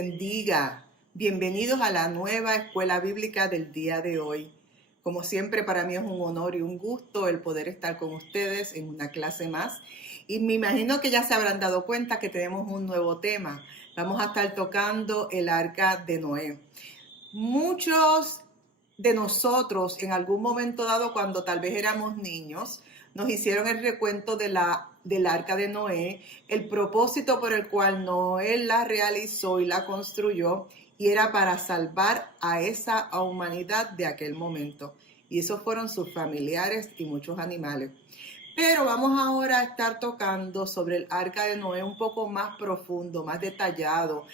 bendiga. Bienvenidos a la nueva escuela bíblica del día de hoy. Como siempre, para mí es un honor y un gusto el poder estar con ustedes en una clase más. Y me imagino que ya se habrán dado cuenta que tenemos un nuevo tema. Vamos a estar tocando el arca de Noé. Muchos de nosotros en algún momento dado, cuando tal vez éramos niños, nos hicieron el recuento del arca de Noé, el propósito por el cual Noé la realizó y la construyó, y era para salvar a esa humanidad de aquel momento. Y esos fueron sus familiares y muchos animales. Pero vamos ahora a estar tocando sobre el arca de Noé un poco más profundo, más detallado.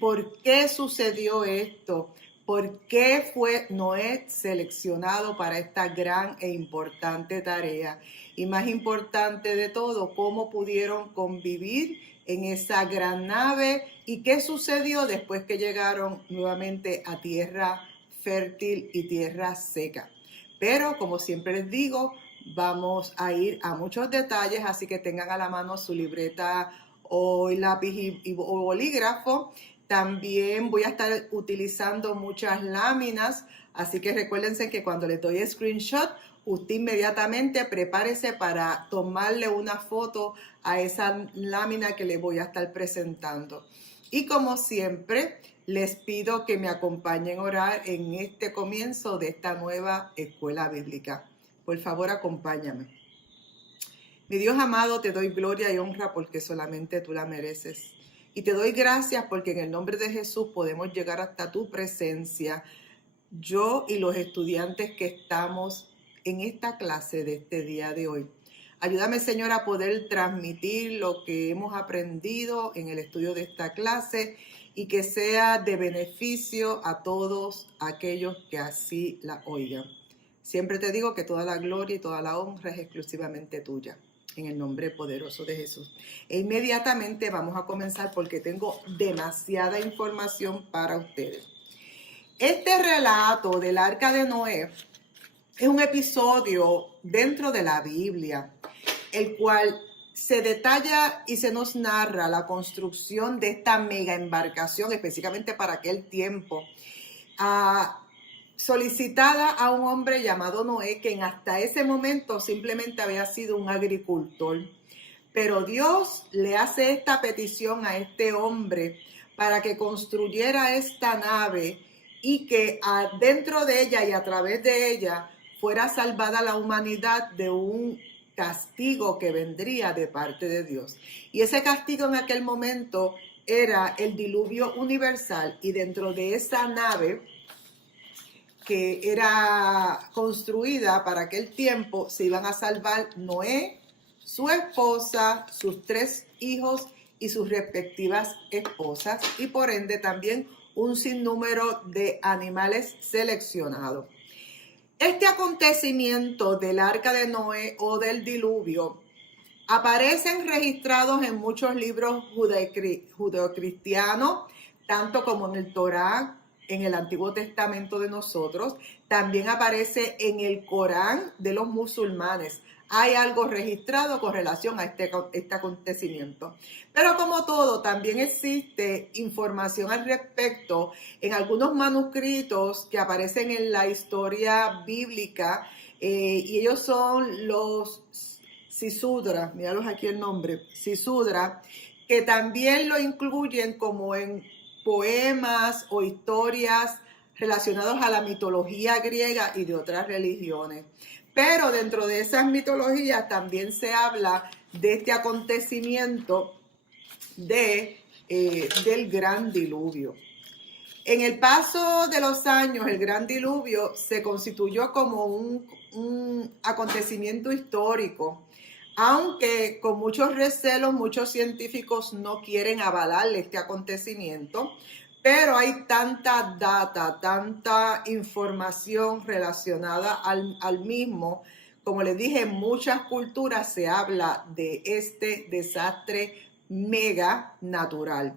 ¿Por qué sucedió esto? ¿Por qué fue Noé seleccionado para esta gran e importante tarea? Y más importante de todo, ¿cómo pudieron convivir en esa gran nave? ¿Y qué sucedió después que llegaron nuevamente a tierra fértil y tierra seca? Pero, como siempre les digo, vamos a ir a muchos detalles, así que tengan a la mano su libreta o lápiz o bolígrafo. También voy a estar utilizando muchas láminas, así que recuérdense que cuando les doy screenshot, usted inmediatamente prepárese para tomarle una foto a esa lámina que les voy a estar presentando. Y como siempre, les pido que me acompañen a orar en este comienzo de esta nueva escuela bíblica. Por favor, acompáñame. Mi Dios amado, te doy gloria y honra porque solamente tú la mereces. Y te doy gracias porque en el nombre de Jesús podemos llegar hasta tu presencia, yo y los estudiantes que estamos en esta clase de este día de hoy. Ayúdame, Señor, a poder transmitir lo que hemos aprendido en el estudio de esta clase y que sea de beneficio a todos aquellos que así la oigan. Siempre te digo que toda la gloria y toda la honra es exclusivamente tuya, en el nombre poderoso de Jesús. E inmediatamente vamos a comenzar porque tengo demasiada información para ustedes. Este relato del arca de Noé es un episodio dentro de la Biblia, el cual se detalla y se nos narra la construcción de esta mega embarcación, específicamente para aquel tiempo, solicitada a un hombre llamado Noé, que hasta ese momento simplemente había sido un agricultor. Pero Dios le hace esta petición a este hombre para que construyera esta nave y que dentro de ella y a través de ella fuera salvada la humanidad de un castigo que vendría de parte de Dios. Y ese castigo en aquel momento era el diluvio universal, y dentro de esa nave que era construida para aquel tiempo se iban a salvar Noé, su esposa, sus 3 hijos y sus respectivas esposas, y por ende también un sinnúmero de animales seleccionados. Este acontecimiento del arca de Noé o del diluvio aparecen registrados en muchos libros judeocristianos, tanto como en el Torá, en el Antiguo Testamento de nosotros. También aparece en el Corán de los musulmanes. Hay algo registrado con relación a este acontecimiento. Pero como todo, también existe información al respecto en algunos manuscritos que aparecen en la historia bíblica, y ellos son los Sisudra, míralos aquí el nombre, Sisudra, que también lo incluyen como en poemas o historias relacionados a la mitología griega y de otras religiones. Pero dentro de esas mitologías también se habla de este acontecimiento del gran diluvio. En el paso de los años, el gran diluvio se constituyó como un acontecimiento histórico, aunque con muchos recelos muchos científicos no quieren avalarle este acontecimiento, pero hay tanta data, tanta información relacionada al mismo. Como les dije, en muchas culturas se habla de este desastre mega natural.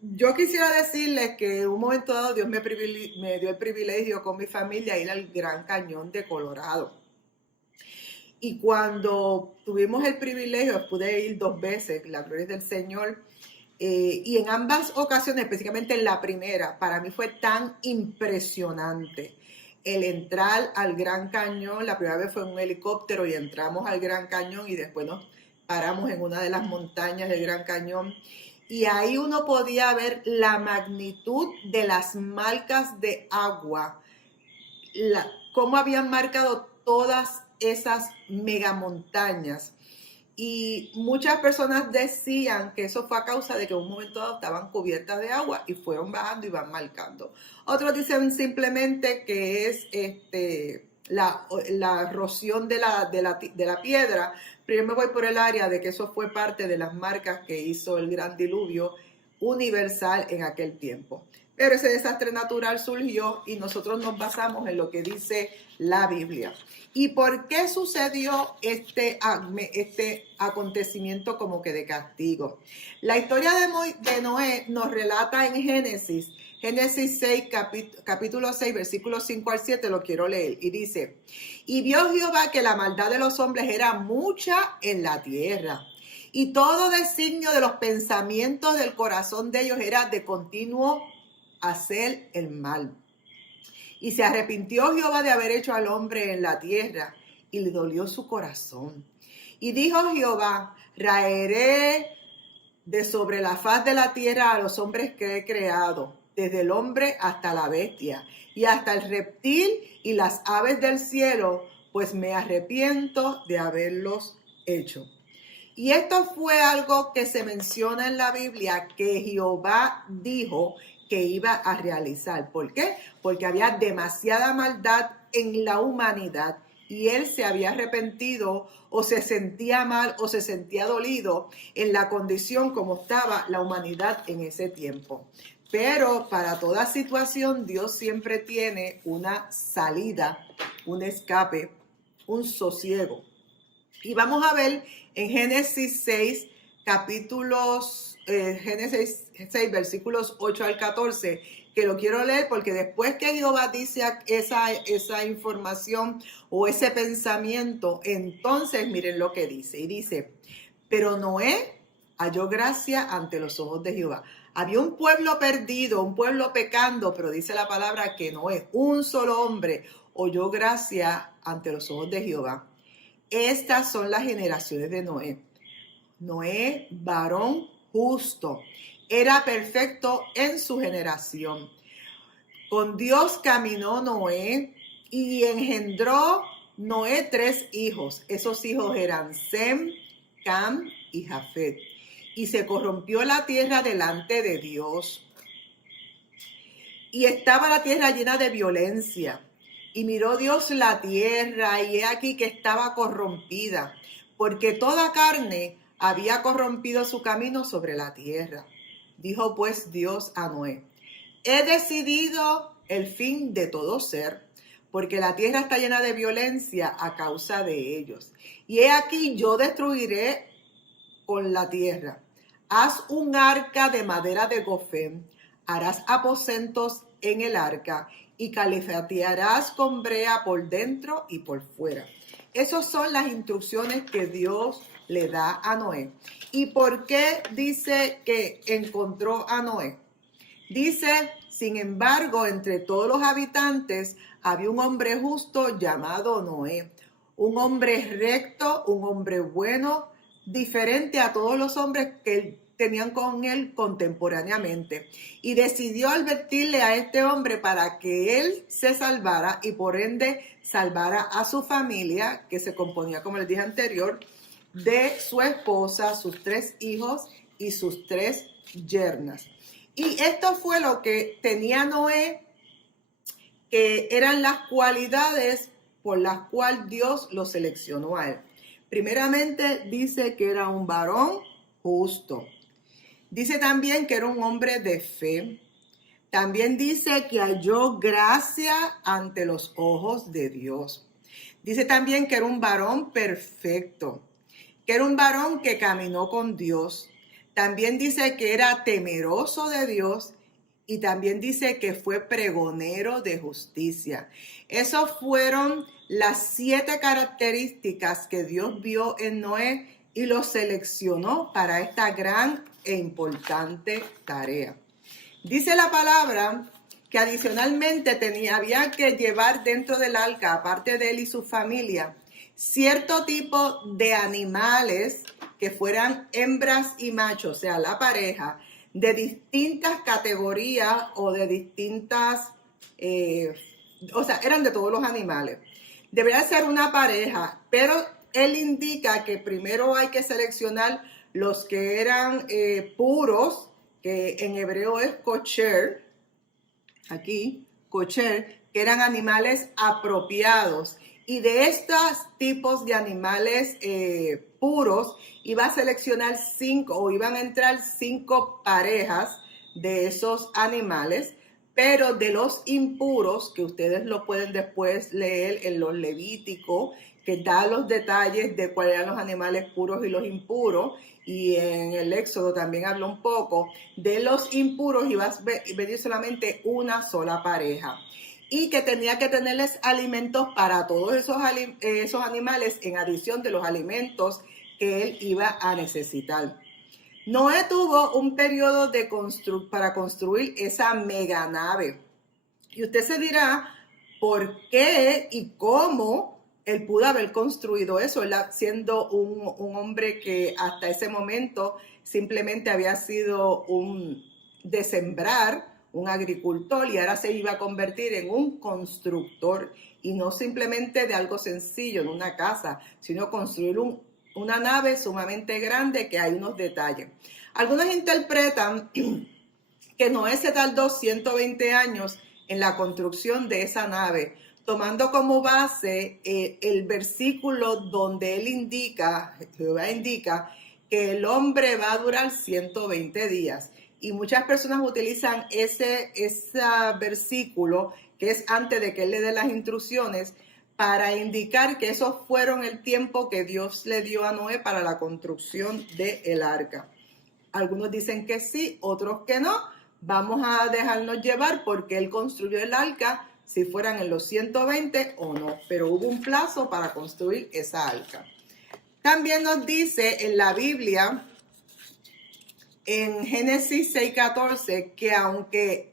Yo quisiera decirles que en un momento dado Dios me dio el privilegio con mi familia ir al Gran Cañón de Colorado. Y cuando tuvimos el privilegio, pude ir 2 veces, la gloria del Señor, Y en ambas ocasiones, específicamente en la primera, para mí fue tan impresionante el entrar al Gran Cañón. La primera vez fue en un helicóptero y entramos al Gran Cañón y después nos paramos en una de las montañas del Gran Cañón. Y ahí uno podía ver la magnitud de las marcas de agua, cómo habían marcado todas esas megamontañas. Y muchas personas decían que eso fue a causa de que en un momento dado estaban cubiertas de agua y fueron bajando y van marcando. Otros dicen simplemente que es la erosión de la piedra. Primero me voy por el área de que eso fue parte de las marcas que hizo el gran diluvio universal en aquel tiempo. Pero ese desastre natural surgió y nosotros nos basamos en lo que dice la Biblia. ¿Y por qué sucedió este acontecimiento como que de castigo? La historia de Noé nos relata en Génesis 6, capítulo 6, versículos 5 al 7, lo quiero leer. Y dice, y vio Jehová que la maldad de los hombres era mucha en la tierra, y todo designio de los pensamientos del corazón de ellos era de continuo hacer el mal. Y se arrepintió Jehová de haber hecho al hombre en la tierra, y le dolió su corazón. Y dijo Jehová, raeré de sobre la faz de la tierra a los hombres que he creado, desde el hombre hasta la bestia, y hasta el reptil y las aves del cielo, pues me arrepiento de haberlos hecho. Y esto fue algo que se menciona en la Biblia que Jehová dijo que iba a realizar. ¿Por qué? Porque había demasiada maldad en la humanidad y él se había arrepentido o se sentía mal o se sentía dolido en la condición como estaba la humanidad en ese tiempo. Pero para toda situación Dios siempre tiene una salida, un escape, un sosiego. Y vamos a ver en Génesis 6, Génesis 6, versículos 8 al 14, que lo quiero leer porque después que Jehová dice esa información o ese pensamiento, entonces miren lo que dice. Y dice, pero Noé halló gracia ante los ojos de Jehová. Había un pueblo perdido, un pueblo pecando, pero dice la palabra que Noé, un solo hombre, halló gracia ante los ojos de Jehová. Estas son las generaciones de Noé. Noé, varón justo, era perfecto en su generación. Con Dios caminó Noé y engendró Noé 3 hijos. Esos hijos eran Sem, Cam y Jafet. Y se corrompió la tierra delante de Dios. Y estaba la tierra llena de violencia. Y miró Dios la tierra, y he aquí que estaba corrompida, porque toda carne había corrompido su camino sobre la tierra. Dijo pues Dios a Noé, he decidido el fin de todo ser, porque la tierra está llena de violencia a causa de ellos. Y he aquí yo destruiré con la tierra. Haz un arca de madera de gofén, harás aposentos en el arca, y califatearás con brea por dentro y por fuera. Esas son las instrucciones que Dios le da a Noé. ¿Y por qué dice que encontró a Noé? Dice, sin embargo, entre todos los habitantes había un hombre justo llamado Noé. Un hombre recto, un hombre bueno, diferente a todos los hombres que tenían con él contemporáneamente, y decidió advertirle a este hombre para que él se salvara y por ende salvara a su familia, que se componía, como les dije anterior, de su esposa, sus 3 hijos y sus 3 yernas. Y esto fue lo que tenía Noé, que eran las cualidades por las cuales Dios lo seleccionó a él. Primeramente dice que era un varón justo. Dice también que era un hombre de fe. También dice que halló gracia ante los ojos de Dios. Dice también que era un varón perfecto, que era un varón que caminó con Dios. También dice que era temeroso de Dios y también dice que fue pregonero de justicia. Esas fueron las 7 características que Dios vio en Noé y lo seleccionó para esta gran e importante tarea. Dice la palabra que adicionalmente había que llevar dentro del arca, aparte de él y su familia, cierto tipo de animales que fueran hembras y machos, o sea, la pareja, de distintas categorías o de distintas, o sea, eran de todos los animales. Debería ser una pareja, pero él indica que primero hay que seleccionar los que eran puros, que en hebreo es kosher, aquí, kosher, que eran animales apropiados. Y de estos tipos de animales puros, iba a seleccionar 5 o iban a entrar 5 parejas de esos animales, pero de los impuros, que ustedes lo pueden después leer en los Levíticos, que da los detalles de cuáles eran los animales puros y los impuros, y en el Éxodo también habla un poco, de los impuros iba a venir solamente una sola pareja. Y que tenía que tenerles alimentos para todos esos animales en adición de los alimentos que él iba a necesitar. Noé tuvo un periodo para construir esa mega nave. Y usted se dirá, ¿por qué y cómo él pudo haber construido eso? Él siendo un hombre que hasta ese momento simplemente había sido de sembrar, un agricultor, y ahora se iba a convertir en un constructor, y no simplemente de algo sencillo en una casa, sino construir una nave sumamente grande que hay unos detalles. Algunos interpretan que Noé se tardó 120 años en la construcción de esa nave, tomando como base el versículo donde Jehová indica que el hombre va a durar 120 días. Y muchas personas utilizan ese versículo, que es antes de que él le dé las instrucciones, para indicar que esos fueron el tiempo que Dios le dio a Noé para la construcción del arca. Algunos dicen que sí, otros que no. Vamos a dejarnos llevar porque él construyó el arca, si fueran en los 120 o no, pero hubo un plazo para construir esa arca. También nos dice en la Biblia, en Génesis 6:14, que aunque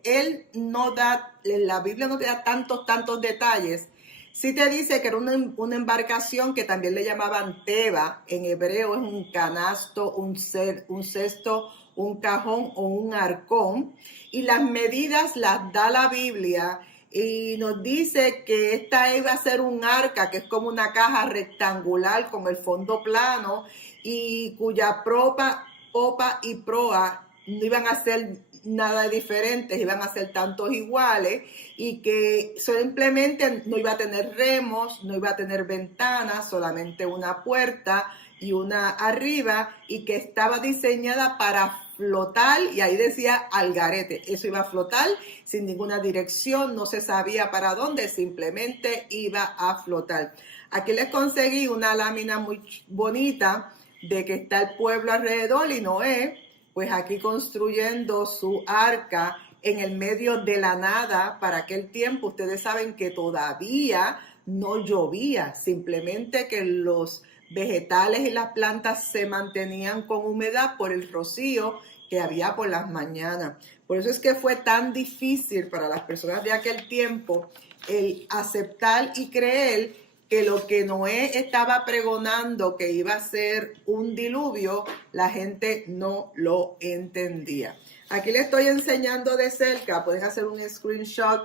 la Biblia no te da tantos detalles, sí te dice que era una embarcación que también le llamaban teba. En hebreo es un canasto, un cesto, un cajón o un arcón. Y las medidas las da la Biblia y nos dice que esta iba a ser un arca, que es como una caja rectangular con el fondo plano y cuya popa y proa no iban a ser nada diferentes, iban a ser tantos iguales, y que simplemente no iba a tener remos, no iba a tener ventanas, solamente una puerta y una arriba, y que estaba diseñada para flotar, y ahí decía Algarete, eso iba a flotar sin ninguna dirección, no se sabía para dónde, simplemente iba a flotar. Aquí les conseguí una lámina muy bonita de que está el pueblo alrededor y Noé, pues aquí construyendo su arca en el medio de la nada. Para aquel tiempo, ustedes saben que todavía no llovía, simplemente que los vegetales y las plantas se mantenían con humedad por el rocío que había por las mañanas. Por eso es que fue tan difícil para las personas de aquel tiempo el aceptar y creer que lo que Noé estaba pregonando, que iba a ser un diluvio, la gente no lo entendía. Aquí les estoy enseñando de cerca, pueden hacer un screenshot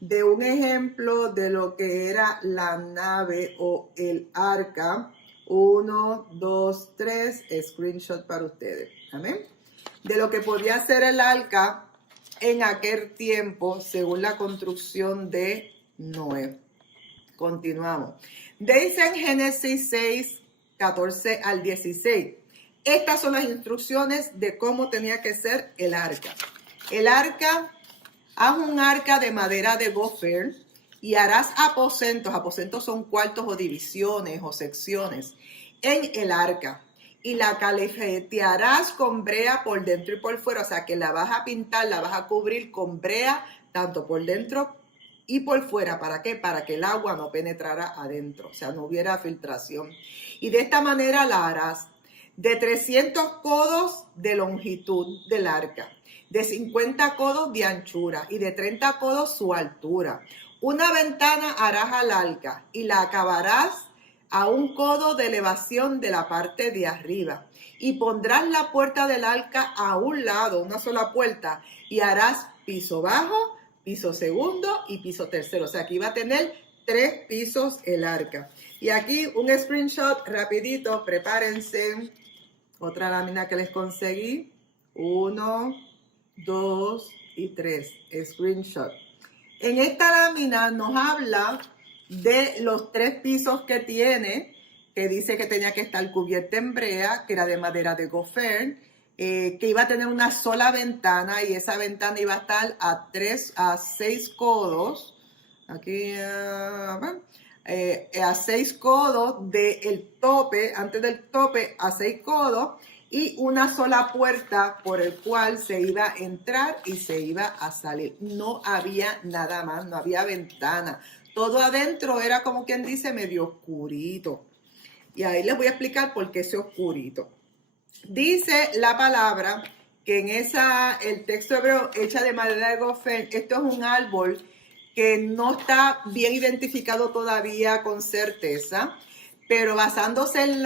de un ejemplo de lo que era la nave o el arca. 1, 2, 3, screenshot para ustedes. Amén. De lo que podía ser el arca en aquel tiempo, según la construcción de Noé. Continuamos. Dice en Génesis 6, 14 al 16. Estas son las instrucciones de cómo tenía que ser el arca. El arca, haz un arca de madera de gofer y harás aposentos. Aposentos son cuartos o divisiones o secciones en el arca. Y la calejetearás con brea por dentro y por fuera. O sea que la vas a pintar, la vas a cubrir con brea tanto por dentro y por fuera. ¿Para qué? Para que el agua no penetrara adentro, o sea, no hubiera filtración. Y de esta manera la harás. de 300 codos de longitud del arca, de 50 codos de anchura y de 30 codos su altura. Una ventana harás al arca y la acabarás a un codo de elevación de la parte de arriba. Y pondrás la puerta del arca a un lado, una sola puerta, y harás piso bajo, piso segundo y piso tercero. O sea, aquí va a tener 3 pisos el arca. Y aquí un screenshot rapidito, prepárense. Otra lámina que les conseguí. 1, 2 y 3. Screenshot. En esta lámina nos habla de los 3 pisos que tiene, que dice que tenía que estar cubierta en brea, que era de madera de gofern, que iba a tener una sola ventana y esa ventana iba a estar a 6 codos, aquí a 6 codos del tope, antes del tope a 6 codos, y una sola puerta por el cual se iba a entrar y se iba a salir. No había nada más, no había ventana. Todo adentro era como quien dice medio oscurito. Y ahí les voy a explicar por qué ese oscurito. Dice la palabra que en el texto hebreo hecha de madera de gofén, esto es un árbol que no está bien identificado todavía con certeza, pero basándose en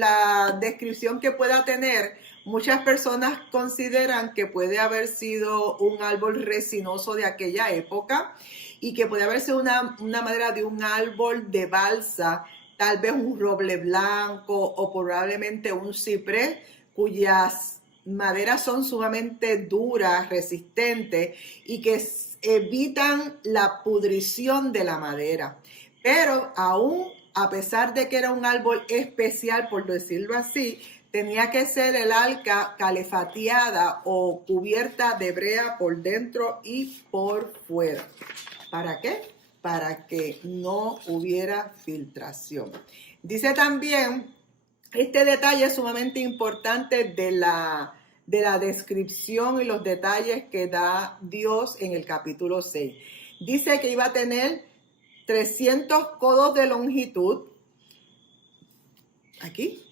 la descripción que pueda tener, muchas personas consideran que puede haber sido un árbol resinoso de aquella época y que puede haber sido una madera de un árbol de balsa, tal vez un roble blanco o probablemente un ciprés, cuyas maderas son sumamente duras, resistentes y que evitan la pudrición de la madera. Pero aún a pesar de que era un árbol especial, por decirlo así, tenía que ser el arca calefateada o cubierta de brea por dentro y por fuera. ¿Para qué? Para que no hubiera filtración. Dice también, este detalle es sumamente importante de la descripción y los detalles que da Dios en el capítulo 6. Dice que iba a tener 300 codos de longitud, aquí,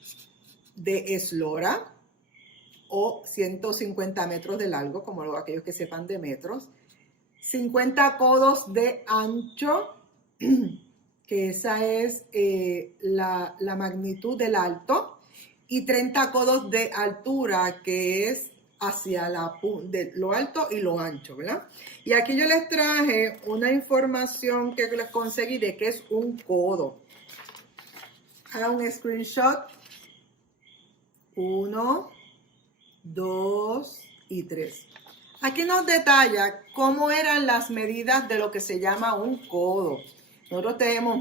de eslora, o 150 metros de largo, como aquellos que sepan de metros, 50 codos de ancho, que esa es la magnitud del alto, y 30 codos de altura, que es hacia de lo alto y lo ancho, ¿verdad? Y aquí yo les traje una información que les conseguí de qué es un codo. Haga un screenshot. 1, 2 y 3. Aquí nos detalla cómo eran las medidas de lo que se llama un codo. Nosotros tenemos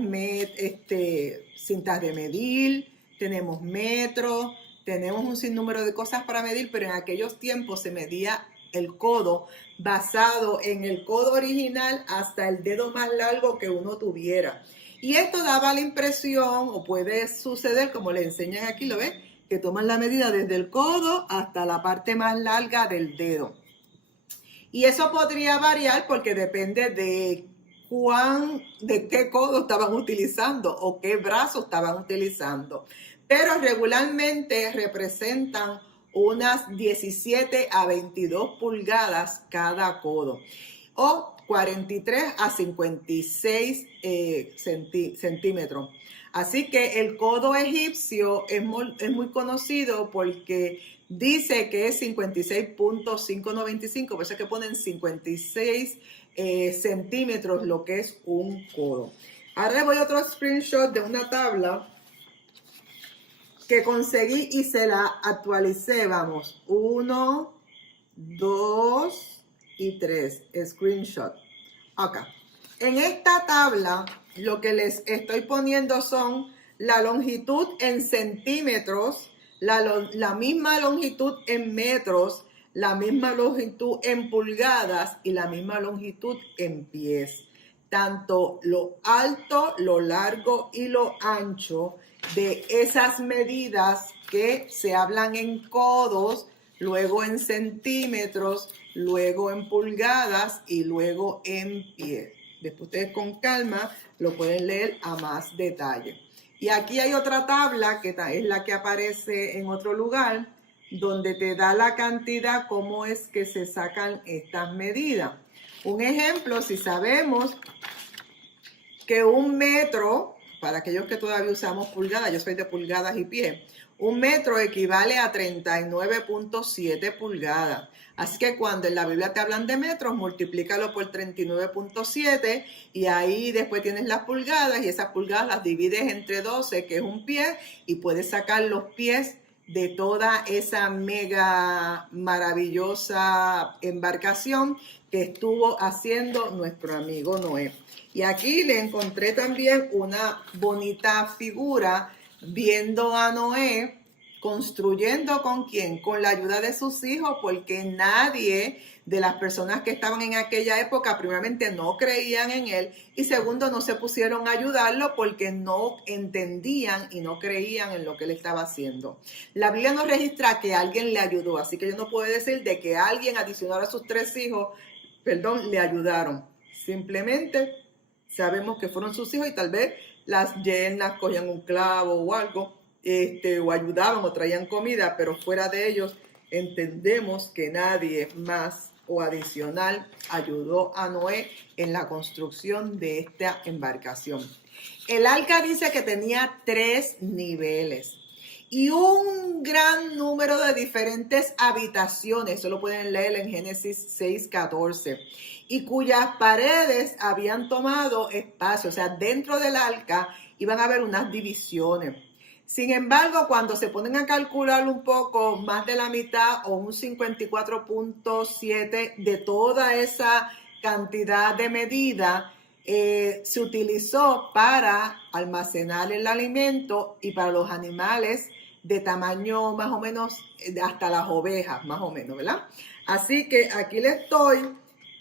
cintas de medir, tenemos metros, tenemos un sinnúmero de cosas para medir, pero en aquellos tiempos se medía el codo basado en el codo original hasta el dedo más largo que uno tuviera. Y esto daba la impresión, o puede suceder, como le enseñan aquí, ¿lo ven? Que toman la medida desde el codo hasta la parte más larga del dedo. Y eso podría variar porque depende de qué codo estaban utilizando o qué brazo estaban utilizando. Pero regularmente representan unas 17 a 22 pulgadas cada codo, o 43 a 56 centímetros. Así que el codo egipcio es muy conocido porque dice que es 56.595, por eso es que ponen 56 centímetros, lo que es un codo. Ahora les voy a otro screenshot de una tabla que conseguí y se la actualicé. Vamos, 1, 2 y 3. Screenshot. Acá. En esta tabla, lo que les estoy poniendo son la longitud en centímetros, la misma longitud en metros, la misma longitud en pulgadas y la misma longitud en pies. Tanto lo alto, lo largo y lo ancho de esas medidas que se hablan en codos, luego en centímetros, luego en pulgadas y luego en pies. Después ustedes con calma lo pueden leer a más detalle. Y aquí hay otra tabla que es la que aparece en otro lugar, donde te da la cantidad, cómo es que se sacan estas medidas. Un ejemplo, si sabemos que 1 metro, para aquellos que todavía usamos pulgadas, yo soy de pulgadas y pies, 1 metro equivale a 39.7 pulgadas. Así que cuando en la Biblia te hablan de metros, multiplícalo por 39.7 y ahí después tienes las pulgadas y esas pulgadas las divides entre 12, que es un pie, y puedes sacar los pies de toda esa mega maravillosa embarcación que estuvo haciendo nuestro amigo Noé. Y aquí le encontré también una bonita figura viendo a Noé construyendo ¿con quién? Con la ayuda de sus hijos, porque nadie de las personas que estaban en aquella época, primeramente no creían en él y segundo no se pusieron a ayudarlo porque no entendían y no creían en lo que él estaba haciendo. La Biblia no registra que alguien le ayudó, así que yo no puedo decir de que alguien adicional a sus 3 hijos, le ayudaron. Simplemente sabemos que fueron sus hijos y tal vez las yernas cogían un clavo o algo, o ayudaban o traían comida, pero fuera de ellos entendemos que nadie más o adicional ayudó a Noé en la construcción de esta embarcación. El arca dice que tenía 3 niveles y un gran número de diferentes habitaciones, eso lo pueden leer en Génesis 6:14, y cuyas paredes habían tomado espacio, o sea, dentro del arca iban a haber unas divisiones. Sin embargo, cuando se ponen a calcular un poco, más de la mitad o un 54.7 de toda esa cantidad de medida se utilizó para almacenar el alimento y para los animales de tamaño más o menos, hasta las ovejas, más o menos, ¿verdad? Así que aquí les estoy,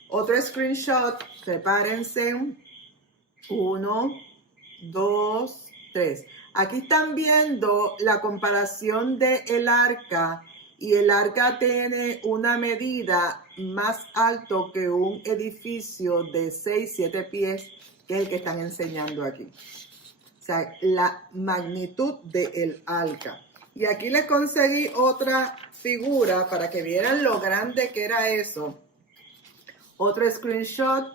otro screenshot, prepárense, 1, 2, 3. Aquí están viendo la comparación del arca y el arca tiene una medida más alto que un edificio de 6, 7 pies, que es el que están enseñando aquí. O sea, la magnitud del arca. Y aquí les conseguí otra figura para que vieran lo grande que era eso. Otro screenshot,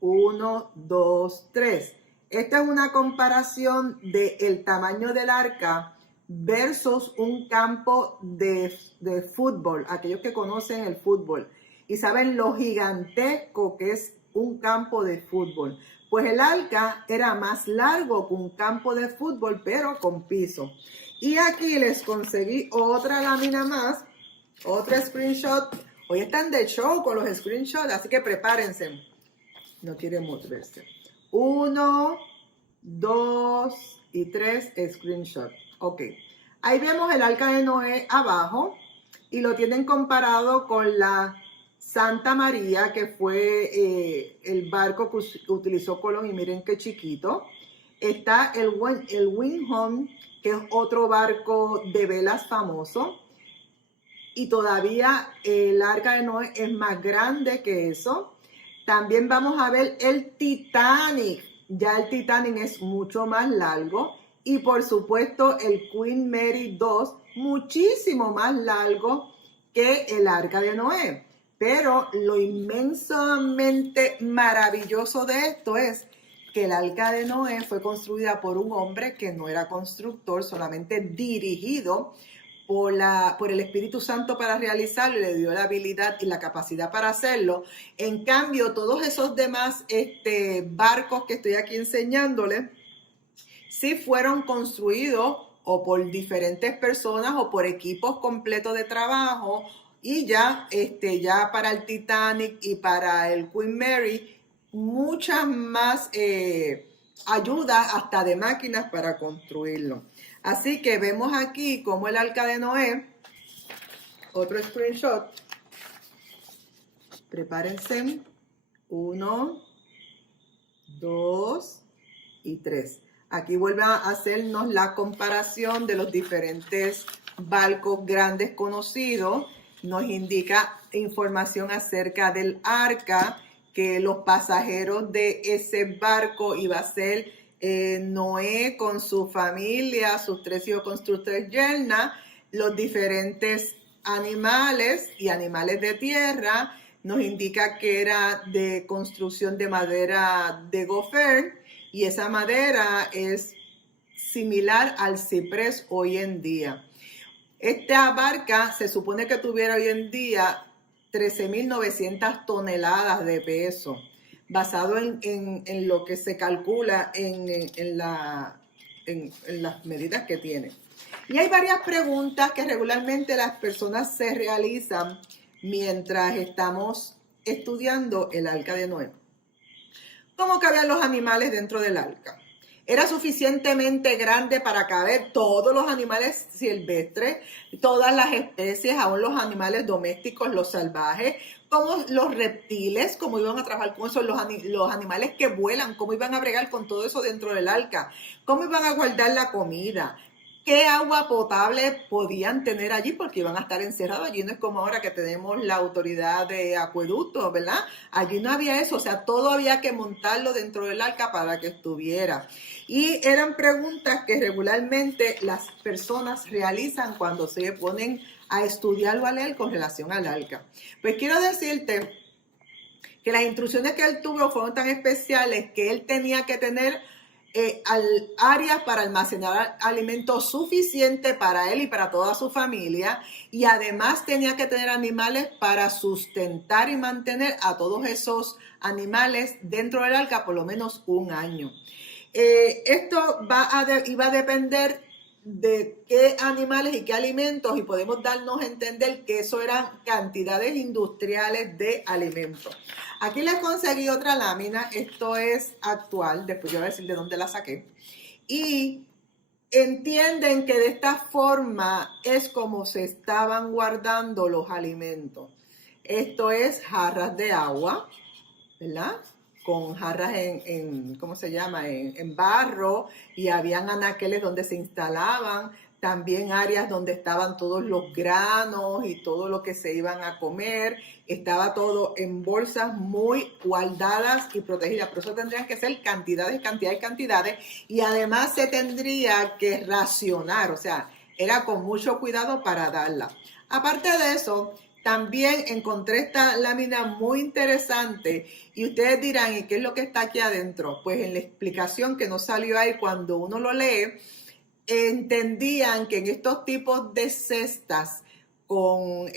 1, 2, 3. Esta es una comparación del tamaño del arca versus un campo de fútbol, aquellos que conocen el fútbol y saben lo gigantesco que es un campo de fútbol. Pues el arca era más largo que un campo de fútbol, pero con piso. Y aquí les conseguí otra lámina más, otro screenshot. Hoy están de show con los screenshots, así que prepárense. No quiere moverse. 1, 2 y 3 screenshot. Ok. Ahí vemos el arca de Noé abajo y lo tienen comparado con la Santa María, que fue el barco que utilizó Colón, y miren qué chiquito. Está el Windham, que es otro barco de velas famoso. Y todavía el arca de Noé es más grande que eso. También vamos a ver el Titanic. Ya el Titanic es mucho más largo. Y por supuesto el Queen Mary 2, muchísimo más largo que el arca de Noé. Pero lo inmensamente maravilloso de esto es que el arca de Noé fue construida por un hombre que no era constructor, solamente dirigido por el Espíritu Santo para realizarlo, y le dio la habilidad y la capacidad para hacerlo. En cambio, todos esos demás barcos que estoy aquí enseñándoles, sí fueron construidos o por diferentes personas o por equipos completos de trabajo, y ya para el Titanic y para el Queen Mary, muchas más ayudas hasta de máquinas para construirlo. Así que vemos aquí como el arca de Noé, otro screenshot, prepárense, 1, 2 y 3. Aquí vuelve a hacernos la comparación de los diferentes barcos grandes conocidos, nos indica información acerca del arca, que los pasajeros de ese barco iba a ser Noé con su familia, sus 3 hijos con sus 3 yernas, los diferentes animales y animales de tierra. Nos indica que era de construcción de madera de gopher y esa madera es similar al ciprés hoy en día. Esta barca se supone que tuviera hoy en día 13.900 toneladas de peso, basado en lo que se calcula en las medidas que tiene. Y hay varias preguntas que regularmente las personas se realizan mientras estamos estudiando el arca de Noé. ¿Cómo cabían los animales dentro del arca? ¿Era suficientemente grande para caber todos los animales silvestres, todas las especies, aún los animales domésticos, los salvajes, como los reptiles, cómo iban a trabajar con eso, los animales que vuelan, cómo iban a bregar con todo eso dentro del arca, cómo iban a guardar la comida? ¿Qué agua potable podían tener allí? Porque iban a estar encerrados. Allí no es como ahora que tenemos la autoridad de acueducto, ¿verdad? Allí no había eso, o sea, todo había que montarlo dentro del arca para que estuviera. Y eran preguntas que regularmente las personas realizan cuando se ponen a estudiar o a leer con relación al arca. Pues quiero decirte que las instrucciones que él tuvo fueron tan especiales que él tenía que tener áreas para almacenar alimentos suficiente para él y para toda su familia, y además tenía que tener animales para sustentar y mantener a todos esos animales dentro del arca por lo menos un año. Esto iba a depender de qué animales y qué alimentos, y podemos darnos a entender que eso eran cantidades industriales de alimentos. Aquí les conseguí otra lámina, esto es actual, después yo voy a decir de dónde la saqué. Y entienden que de esta forma es como se estaban guardando los alimentos. Esto es jarras de agua, ¿verdad? Con jarras ¿cómo se llama? En barro, y habían anaqueles donde se instalaban, también áreas donde estaban todos los granos y todo lo que se iban a comer, estaba todo en bolsas muy guardadas y protegidas, por eso tendrían que ser cantidades, y además se tendría que racionar, o sea, era con mucho cuidado para darla. Aparte de eso, también encontré esta lámina muy interesante y ustedes dirán, ¿y qué es lo que está aquí adentro? Pues en la explicación que no salió ahí, cuando uno lo lee, entendían que en estos tipos de cestas con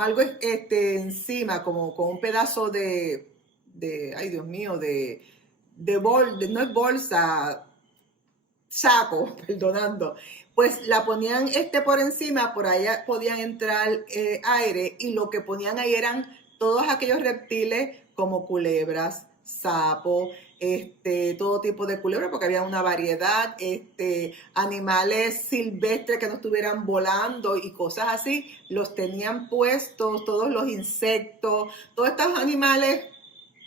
algo encima, como con un pedazo ay Dios mío, no es bolsa, saco, perdonando, pues la ponían por encima, por allá podían entrar aire, y lo que ponían ahí eran todos aquellos reptiles como culebras, sapos, todo tipo de culebras, porque había una variedad, animales silvestres que no estuvieran volando y cosas así, los tenían puestos, todos los insectos, todos estos animales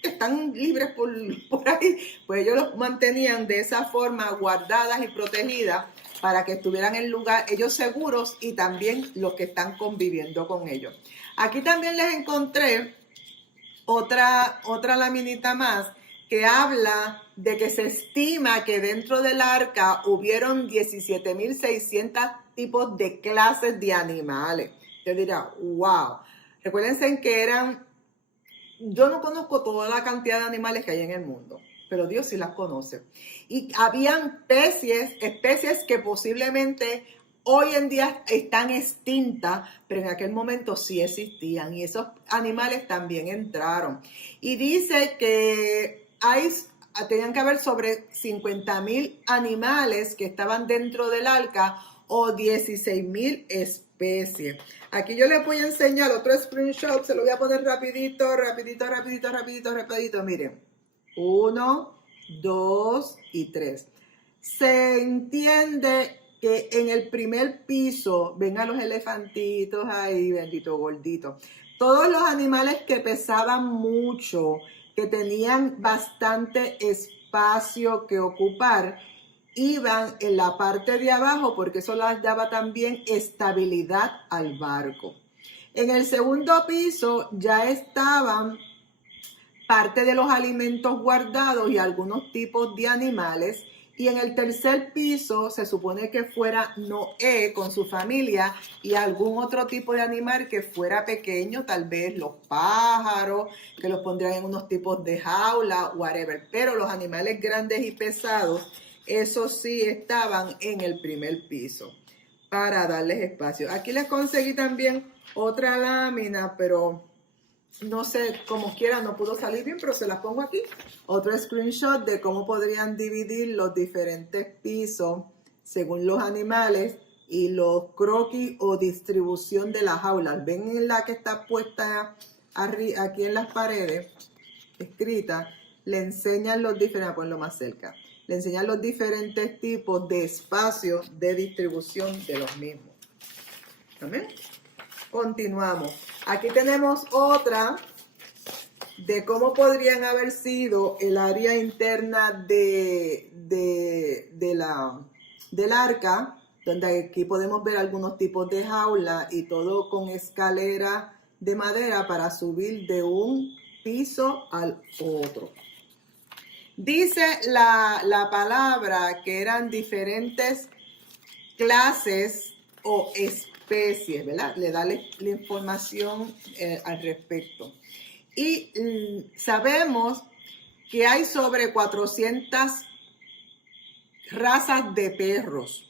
que están libres por ahí, pues ellos los mantenían de esa forma guardadas y protegidas para que estuvieran en lugar ellos seguros, y también los que están conviviendo con ellos. Aquí también les encontré otra laminita más que habla de que se estima que dentro del arca hubieron 17.600 tipos de clases de animales. Yo diría, wow. Recuérdense que yo no conozco toda la cantidad de animales que hay en el mundo, pero Dios sí las conoce. Y habían especies que posiblemente hoy en día están extintas, pero en aquel momento sí existían, y esos animales también entraron. Y dice que tenían que haber sobre 50.000 animales que estaban dentro del arca, o 16.000 especies. Aquí yo les voy a enseñar otro screenshot, se lo voy a poner rapidito. Miren, 1, 2 y 3. Se entiende que en el primer piso, ven a los elefantitos ahí, bendito gordito, todos los animales que pesaban mucho, que tenían bastante espacio que ocupar, iban en la parte de abajo, porque eso les daba también estabilidad al barco. En el segundo piso ya estaban parte de los alimentos guardados y algunos tipos de animales. Y en el tercer piso se supone que fuera Noé con su familia y algún otro tipo de animal que fuera pequeño, tal vez los pájaros, que los pondrían en unos tipos de jaula, whatever. Pero los animales grandes y pesados, esos sí estaban en el primer piso para darles espacio. Aquí les conseguí también otra lámina, pero no sé, como quiera, no pudo salir bien, pero se las pongo aquí. Otro screenshot de cómo podrían dividir los diferentes pisos según los animales y los croquis o distribución de las jaulas. ¿Ven en la que está puesta aquí en las paredes, escrita? Le enseñan los diferentes, a ponerlo más cerca. Le enseñan los diferentes tipos de espacios de distribución de los mismos. ¿Amén? Continuamos. Aquí tenemos otra de cómo podrían haber sido el área interna del arca, donde aquí podemos ver algunos tipos de jaula y todo con escalera de madera para subir de un piso al otro. Dice la palabra que eran diferentes clases o especies, ¿verdad? Le da la información al respecto. Y sabemos que hay sobre 400 razas de perros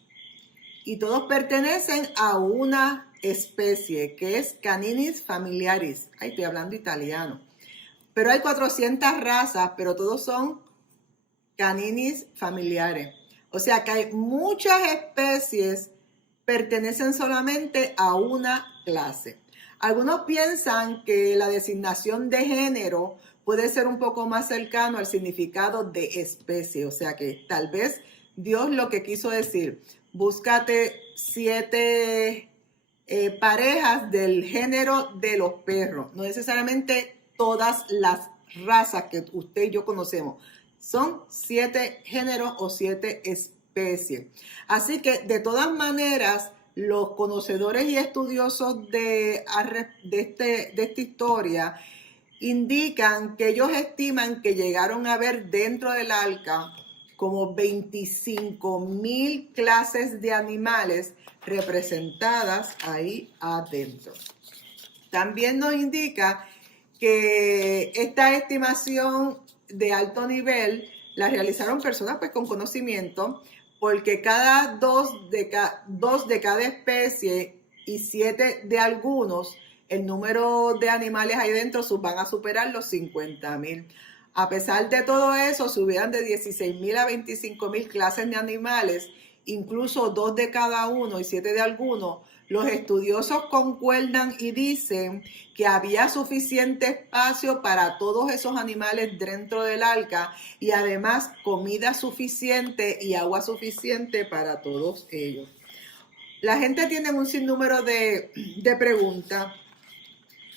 y todos pertenecen a una especie que es Caninis familiaris. Ay, estoy hablando italiano. Pero hay 400 razas, pero todos son Caninis familiares. O sea que hay muchas especies pertenecen solamente a una clase. Algunos piensan que la designación de género puede ser un poco más cercano al significado de especie. O sea que tal vez Dios lo que quiso decir, búscate 7 parejas del género de los perros. No necesariamente todas las razas que usted y yo conocemos. Son 7 géneros o 7 especies. Así que de todas maneras, los conocedores y estudiosos de esta historia indican que ellos estiman que llegaron a ver dentro del arca como 25,000 clases de animales representadas ahí adentro. También nos indica que esta estimación de alto nivel la realizaron personas pues con conocimiento, porque cada dos de cada especie y 7 de algunos, el número de animales ahí dentro van a superar los 50,000. A pesar de todo eso, subían de 16,000 a 25,000 clases de animales, incluso 2 de cada uno y 7 de algunos. Los estudiosos concuerdan y dicen que había suficiente espacio para todos esos animales dentro del arca y además comida suficiente y agua suficiente para todos ellos. La gente tiene un sinnúmero de preguntas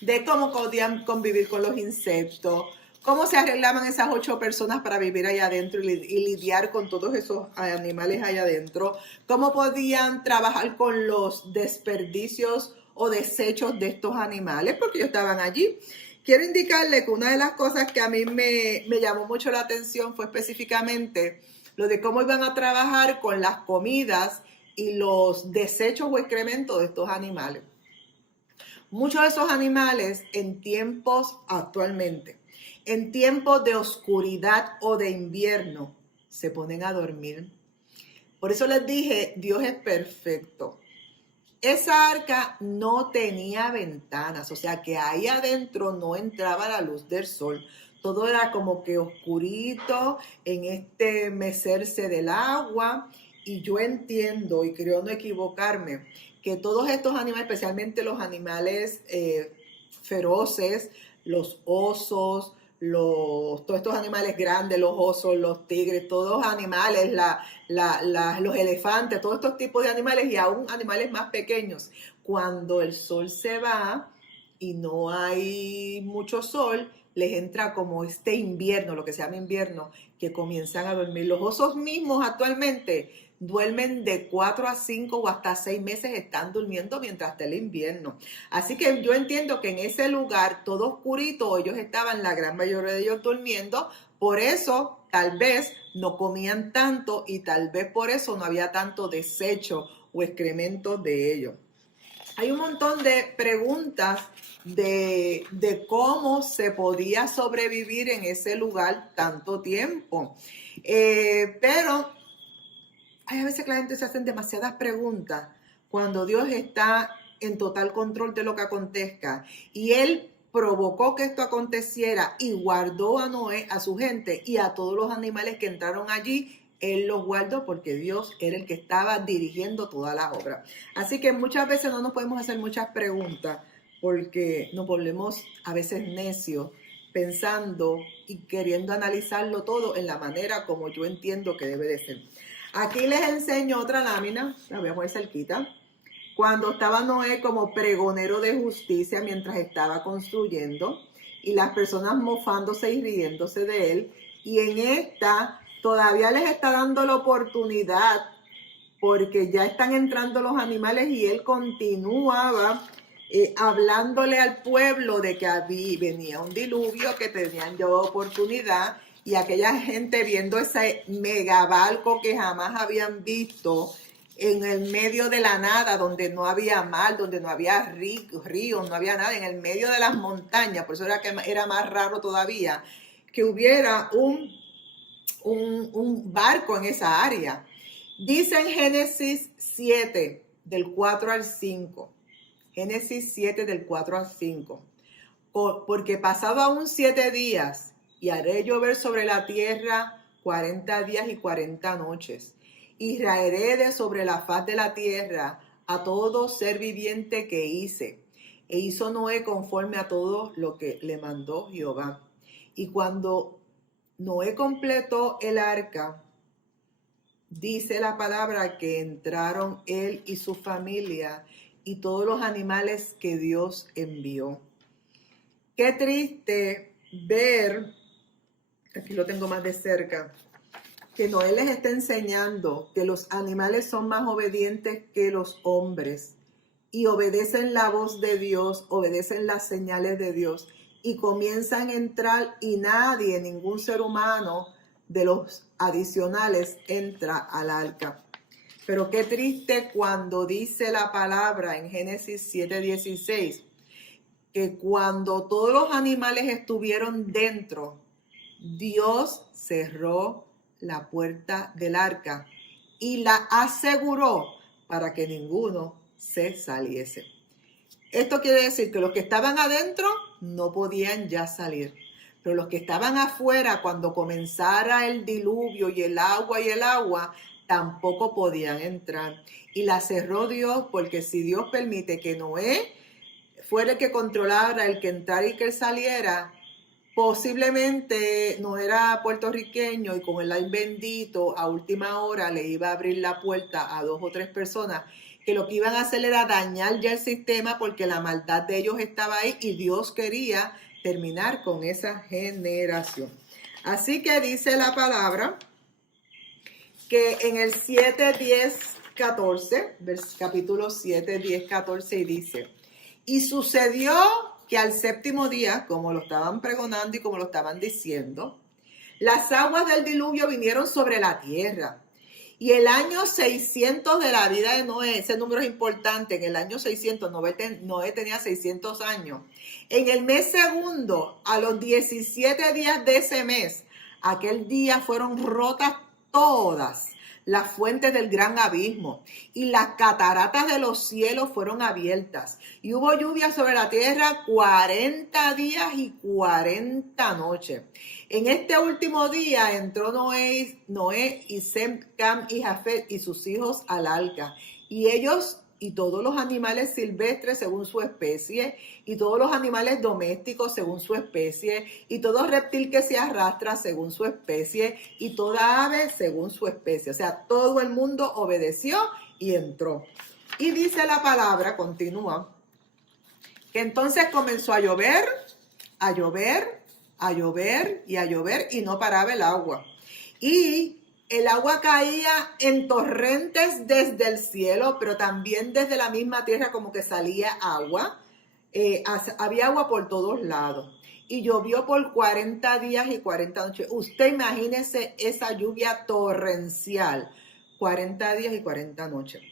de cómo podían convivir con los insectos, cómo se arreglaban esas 8 personas para vivir allá adentro y lidiar con todos esos animales allá adentro, cómo podían trabajar con los desperdicios o desechos de estos animales, porque ellos estaban allí. Quiero indicarle que una de las cosas que a mí me llamó mucho la atención fue específicamente lo de cómo iban a trabajar con las comidas y los desechos o excrementos de estos animales. Muchos de esos animales en tiempos actualmente, en tiempos de oscuridad o de invierno, se ponen a dormir. Por eso les dije, Dios es perfecto. Esa arca no tenía ventanas, o sea que ahí adentro no entraba la luz del sol. Todo era como que oscurito en este mecerse del agua. Y yo entiendo, y creo no equivocarme, que todos estos animales, especialmente los animales feroces, los osos, todos estos animales grandes, los osos, los tigres, todos los animales, los elefantes, todos estos tipos de animales y aún animales más pequeños, cuando el sol se va y no hay mucho sol, les entra como este invierno, lo que se llama invierno, que comienzan a dormir. Los osos mismos actualmente duermen de 4 a 5 o hasta 6 meses, están durmiendo mientras está el invierno. Así que yo entiendo que en ese lugar, todo oscurito, ellos estaban, la gran mayoría de ellos durmiendo, por eso tal vez no comían tanto y tal vez por eso no había tanto desecho o excremento de ellos. Hay un montón de preguntas de cómo se podía sobrevivir en ese lugar tanto tiempo. Pero hay a veces que la gente se hace demasiadas preguntas cuando Dios está en total control de lo que acontezca. Y Él provocó que esto aconteciera y guardó a Noé, a su gente y a todos los animales que entraron allí. Él los guardó porque Dios era el que estaba dirigiendo toda la obra. Así que muchas veces no nos podemos hacer muchas preguntas porque nos volvemos a veces necios pensando y queriendo analizarlo todo en la manera como yo entiendo que debe de ser. Aquí les enseño otra lámina, la voy a poner cerquita, cuando estaba Noé como pregonero de justicia mientras estaba construyendo y las personas mofándose y riéndose de él. Y en esta todavía les está dando la oportunidad porque ya están entrando los animales y él continuaba hablándole al pueblo de que venía un diluvio, que tenían ya oportunidad, y aquella gente viendo ese megabarco que jamás habían visto en el medio de la nada, donde no había mar, donde no había ríos, no había nada, en el medio de las montañas. Por eso era más raro todavía que hubiera un barco en esa área. Dice en Génesis 7, del 4 al 5. Génesis 7, del 4 al 5. Porque pasado aún 7 días, y haré llover sobre la tierra 40 días y 40 noches, y raeré de sobre la faz de la tierra a todo ser viviente que hice. E hizo Noé conforme a todo lo que le mandó Jehová. Y cuando Noé completó el arca, dice la palabra que entraron él y su familia y todos los animales que Dios envió. Qué triste ver, aquí lo tengo más de cerca, que Noé les está enseñando que los animales son más obedientes que los hombres y obedecen la voz de Dios, obedecen las señales de Dios y comienzan a entrar y nadie, ningún ser humano de los adicionales entra al arca. Pero qué triste cuando dice la palabra en Génesis 7:16, que cuando todos los animales estuvieron dentro, Dios cerró la puerta del arca y la aseguró para que ninguno se saliese. Esto quiere decir que los que estaban adentro no podían ya salir. Pero los que estaban afuera, cuando comenzara el diluvio y el agua, tampoco podían entrar. Y la cerró Dios, porque si Dios permite que Noé fuera el que controlara, el que entrara y que saliera, posiblemente no era puertorriqueño y con el ay bendito a última hora le iba a abrir la puerta a 2 o 3 personas que lo que iban a hacer era dañar ya el sistema porque la maldad de ellos estaba ahí y Dios quería terminar con esa generación. Así que dice la palabra que en el 7, 10, 14, capítulo 7, 10, 14, y dice: y sucedió que al séptimo día, como lo estaban pregonando y como lo estaban diciendo, las aguas del diluvio vinieron sobre la tierra. Y el año 600 de la vida de Noé, ese número es importante, en el año 600, Noé tenía 600 años. En el mes segundo, a los 17 días de ese mes, aquel día fueron rotas todas las fuentes del gran abismo y las cataratas de los cielos fueron abiertas. Y hubo lluvia sobre la tierra 40 días y 40 noches. En este último día entró Noé y Sem, Cam y Jafet y sus hijos al arca. Y ellos y todos los animales silvestres según su especie, y todos los animales domésticos según su especie, y todo reptil que se arrastra según su especie, y toda ave según su especie. O sea, todo el mundo obedeció y entró. Y dice la palabra, continúa, que entonces comenzó a llover, a llover, a llover y a llover, y no paraba el agua. Y El agua caía en torrentes desde el cielo, pero también desde la misma tierra como que salía agua. Había agua por todos lados. Y llovió por 40 días y 40 noches. Usted imagínese esa lluvia torrencial. 40 días y 40 noches.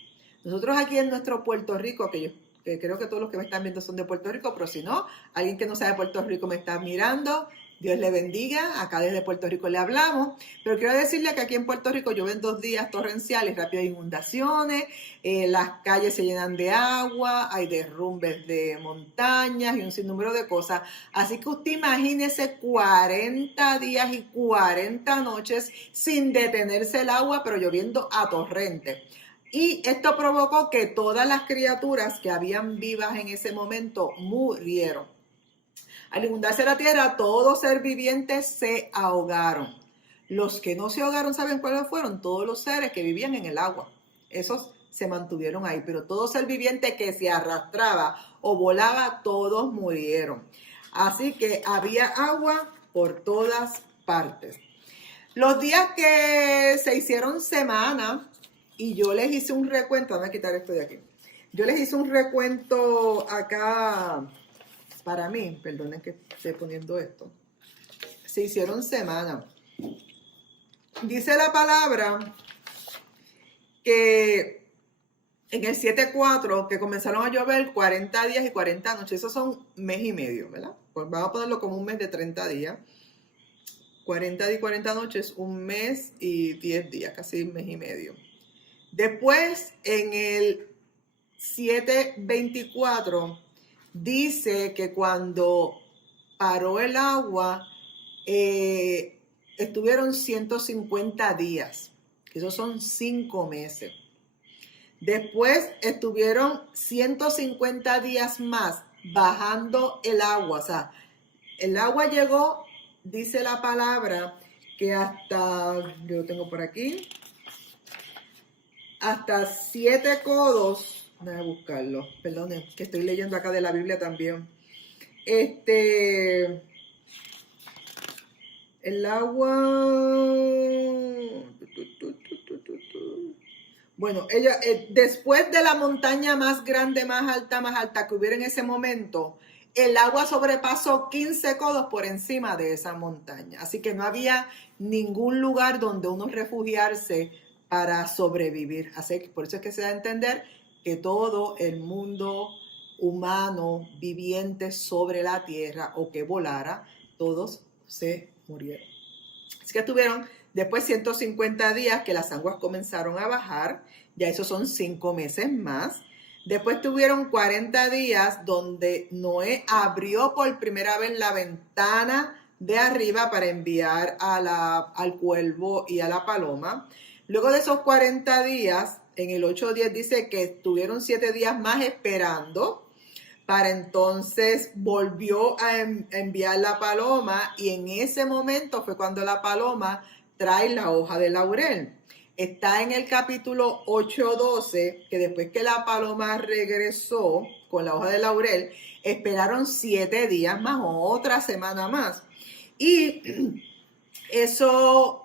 Nosotros aquí en nuestro Puerto Rico, que creo que todos los que me están viendo son de Puerto Rico, pero si no, alguien que no sabe de Puerto Rico me está mirando, Dios le bendiga, acá desde Puerto Rico le hablamos, pero quiero decirle que aquí en Puerto Rico llueven 2 días torrenciales, rápido hay inundaciones, las calles se llenan de agua, hay derrumbes de montañas y un sinnúmero de cosas. Así que usted imagínese 40 días y 40 noches sin detenerse el agua, pero lloviendo a torrente. Y esto provocó que todas las criaturas que habían vivas en ese momento murieron. Al inundarse la tierra, todo ser viviente se ahogaron. Los que no se ahogaron, ¿saben cuáles fueron? Todos los seres que vivían en el agua. Esos se mantuvieron ahí, pero todo ser viviente que se arrastraba o volaba, todos murieron. Así que había agua por todas partes. Los días que se hicieron semana, y yo les hice un recuento, déjame quitar esto de aquí. Yo les hice un recuento acá para mí, perdonen que esté poniendo esto. Se hicieron semana. Dice la palabra que en el 7:4 que comenzaron a llover 40 días y 40 noches. Esos son mes y medio, ¿verdad? Pues vamos a ponerlo como un mes de 30 días. 40 días y 40 noches, un mes y 10 días, casi un mes y medio. Después, en el 7:24, dice que cuando paró el agua, estuvieron 150 días, que esos son 5 meses. Después estuvieron 150 días más bajando el agua. O sea, el agua llegó, dice la palabra, que hasta, yo lo tengo por aquí, hasta 7 codos. Voy a buscarlo, perdón, que estoy leyendo acá de la Biblia también. El agua. Bueno, después de la montaña más grande, más alta que hubiera en ese momento, el agua sobrepasó 15 codos por encima de esa montaña. Así que no había ningún lugar donde uno refugiarse para sobrevivir. Así que por eso es que se da a entender que todo el mundo humano viviente sobre la tierra o que volara, todos se murieron. Así que estuvieron después 150 días que las aguas comenzaron a bajar, ya esos son 5 meses más. Después tuvieron 40 días donde Noé abrió por primera vez la ventana de arriba para enviar al cuervo y a la paloma. Luego de esos 40 días, en el 8:10 dice que estuvieron 7 días más esperando, para entonces volvió a enviar la paloma, y en ese momento fue cuando la paloma trae la hoja de laurel. Está en el capítulo 8:12, que después que la paloma regresó con la hoja de laurel, esperaron 7 días más, otra semana más. Y eso,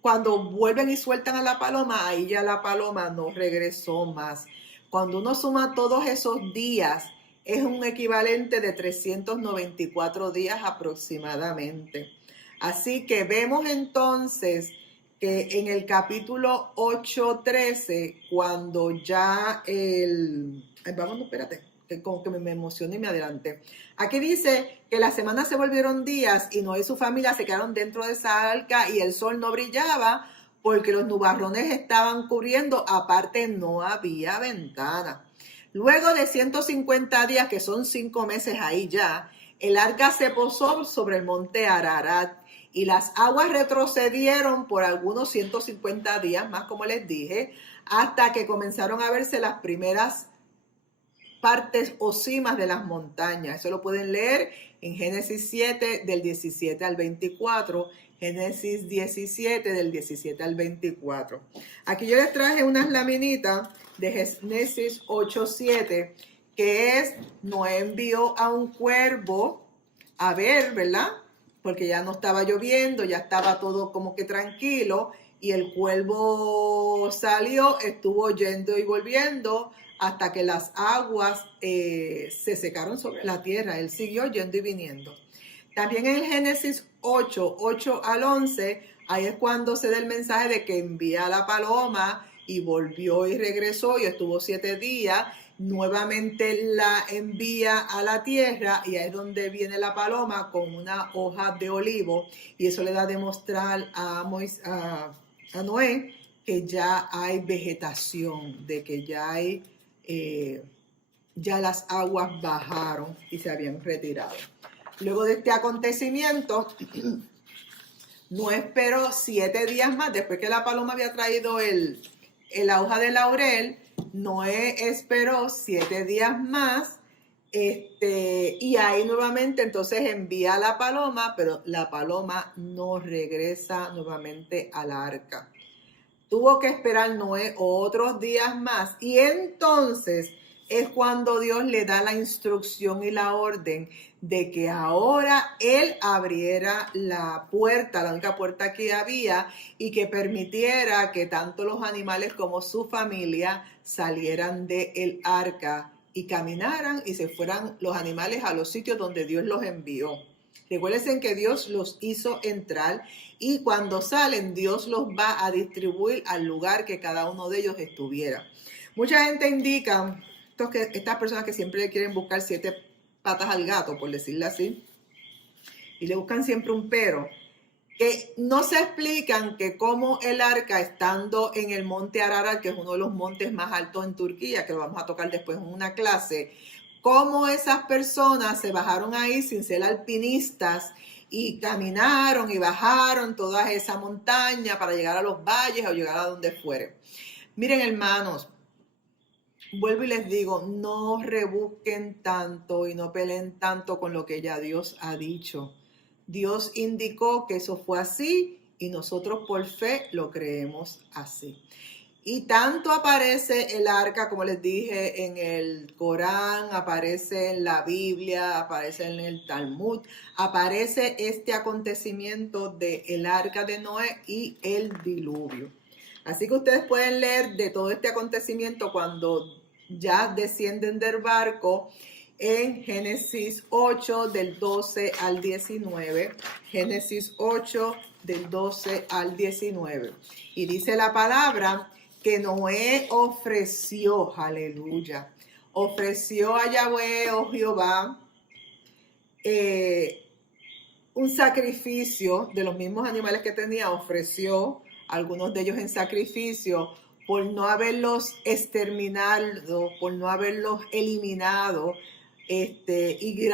cuando vuelven y sueltan a la paloma, ahí ya la paloma no regresó más. Cuando uno suma todos esos días, es un equivalente de 394 días aproximadamente. Así que vemos entonces que en el capítulo 8:13, cuando ya espérate, que como que me emocioné y me adelanté. Aquí dice que las semanas se volvieron días y Noé y su familia se quedaron dentro de esa arca y el sol no brillaba porque los nubarrones estaban cubriendo, aparte no había ventana. Luego de 150 días, que son 5 meses ahí ya, el arca se posó sobre el monte Ararat y las aguas retrocedieron por algunos 150 días más, como les dije, hasta que comenzaron a verse las primeras partes o cimas de las montañas. Eso lo pueden leer en Génesis 7 del 17 al 24, Génesis 17 del 17 al 24. Aquí yo les traje unas laminitas de Génesis 8:7, que es: Noé envió a un cuervo a ver, ¿verdad? Porque ya no estaba lloviendo, ya estaba todo como que tranquilo, y el cuervo salió, estuvo yendo y volviendo hasta que las aguas se secaron sobre la tierra. Él siguió yendo y viniendo. También en el Génesis 8 al 11, ahí es cuando se da el mensaje de que envía a la paloma y volvió y regresó y estuvo 7 días. Nuevamente la envía a la tierra y ahí es donde viene la paloma con una hoja de olivo y eso le da a demostrar a Noé que ya hay vegetación, de que ya hay, ya las aguas bajaron y se habían retirado. Luego de este acontecimiento, Noé esperó 7 días más, después que la paloma había traído la hoja de laurel. Noé esperó 7 días más, y ahí nuevamente entonces envía a la paloma, pero la paloma no regresa nuevamente al arca. Tuvo que esperar Noé otros días más y entonces es cuando Dios le da la instrucción y la orden de que ahora él abriera la puerta, la única puerta que había, y que permitiera que tanto los animales como su familia salieran del arca y caminaran y se fueran los animales a los sitios donde Dios los envió. Recuerden que Dios los hizo entrar y cuando salen Dios los va a distribuir al lugar que cada uno de ellos estuviera. Mucha gente indica, estas personas que siempre quieren buscar 7 patas al gato, por decirlo así, y le buscan siempre un pero, que no se explican que cómo el arca, estando en el monte Ararat, que es uno de los montes más altos en Turquía, que lo vamos a tocar después en una clase, cómo esas personas se bajaron ahí sin ser alpinistas y caminaron y bajaron toda esa montaña para llegar a los valles o llegar a donde fuere. Miren, hermanos, vuelvo y les digo, no rebusquen tanto y no peleen tanto con lo que ya Dios ha dicho. Dios indicó que eso fue así y nosotros por fe lo creemos así. Y tanto aparece el arca, como les dije, en el Corán, aparece en la Biblia, aparece en el Talmud, aparece este acontecimiento del arca de Noé y el diluvio. Así que ustedes pueden leer de todo este acontecimiento cuando ya descienden del barco en Génesis 8 del 12 al 19. Génesis 8 del 12 al 19. Y dice la palabra que Noé ofreció, aleluya, ofreció a Yahweh, oh Jehová, un sacrificio de los mismos animales que tenía, ofreció algunos de ellos en sacrificio por no haberlos exterminado, por no haberlos eliminado, y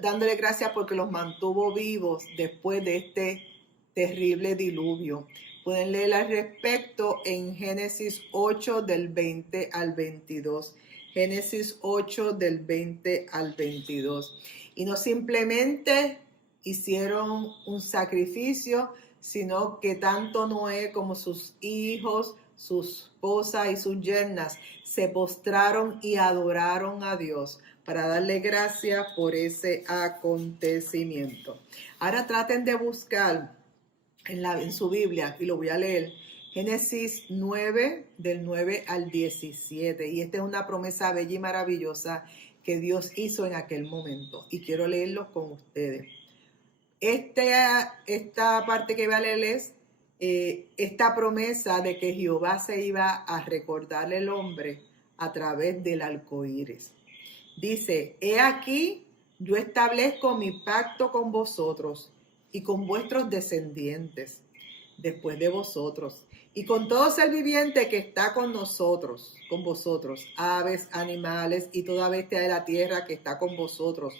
dándole gracias porque los mantuvo vivos después de este terrible diluvio. Pueden leer al respecto en Génesis 8 del 20 al 22. Génesis 8 del 20 al 22. Y no simplemente hicieron un sacrificio, sino que tanto Noé como sus hijos, su esposa y sus yernas se postraron y adoraron a Dios para darle gracias por ese acontecimiento. Ahora traten de buscar en su Biblia, y lo voy a leer, Génesis 9, del 9 al 17. Y esta es una promesa bella y maravillosa que Dios hizo en aquel momento. Y quiero leerlo con ustedes. Esta parte que voy a leer es esta promesa de que Jehová se iba a recordarle al hombre a través del arco iris. Dice, he aquí, yo establezco mi pacto con vosotros y con vuestros descendientes después de vosotros, y con todo ser viviente que está con nosotros, con vosotros, aves, animales y toda bestia de la tierra que está con vosotros,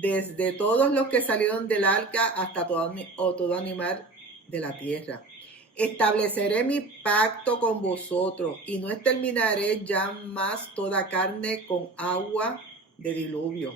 desde todos los que salieron del arca hasta todo animal de la tierra. Estableceré mi pacto con vosotros y no exterminaré ya más toda carne con agua de diluvio,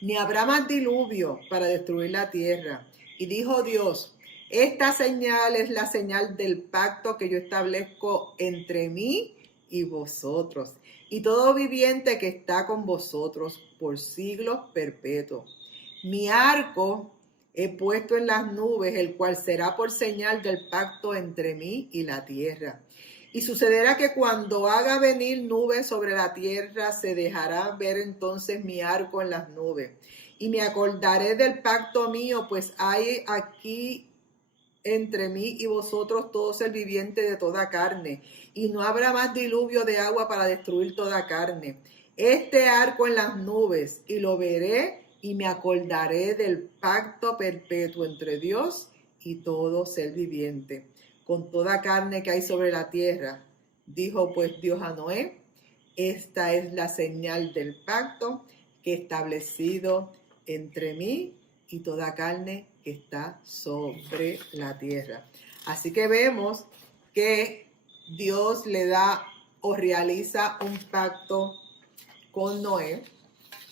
ni habrá más diluvio para destruir la tierra. Y dijo Dios, esta señal es la señal del pacto que yo establezco entre mí y vosotros, y todo viviente que está con vosotros por siglos perpetuos. Mi arco he puesto en las nubes, el cual será por señal del pacto entre mí y la tierra. Y sucederá que cuando haga venir nubes sobre la tierra, se dejará ver entonces mi arco en las nubes. Y me acordaré del pacto mío, pues hay aquí entre mí y vosotros todo ser viviente de toda carne, y no habrá más diluvio de agua para destruir toda carne. Este arco en las nubes, y lo veré, y me acordaré del pacto perpetuo entre Dios y todo ser viviente, con toda carne que hay sobre la tierra. Dijo pues Dios a Noé: esta es la señal del pacto que he establecido entre mí y toda carne que está sobre la tierra. Así que vemos que Dios le da o realiza un pacto con Noé,